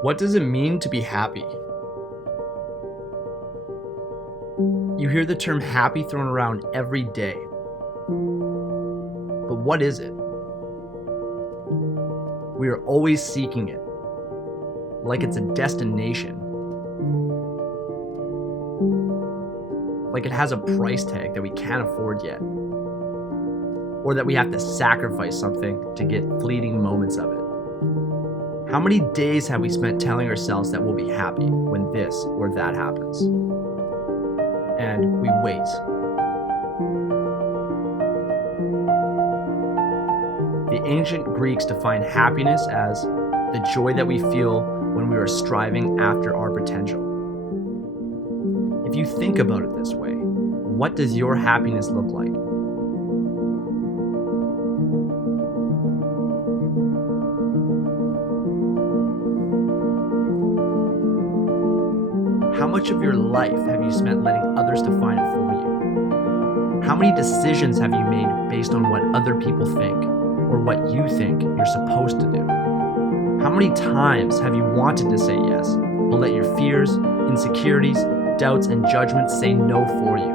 What does it mean to be happy? You hear the term happy thrown around every day. But what is it? We are always seeking it, like it's a destination. Like it has a price tag that we can't afford yet. Or that we have to sacrifice something to get fleeting moments of it. How many days have we spent telling ourselves that we'll be happy when this or that happens? And we wait. The ancient Greeks defined happiness as the joy that we feel when we are striving after our potential. If you think about it this way, what does your happiness look like? How much of your life have you spent letting others define it for you? How many decisions have you made based on what other people think or what you think you're supposed to do? How many times have you wanted to say yes, but let your fears, insecurities, doubts, and judgments say no for you?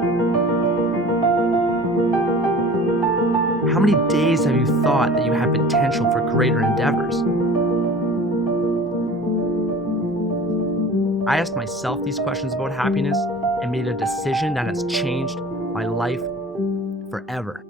How many days have you thought that you had potential for greater endeavors? I asked myself these questions about happiness and made a decision that has changed my life forever.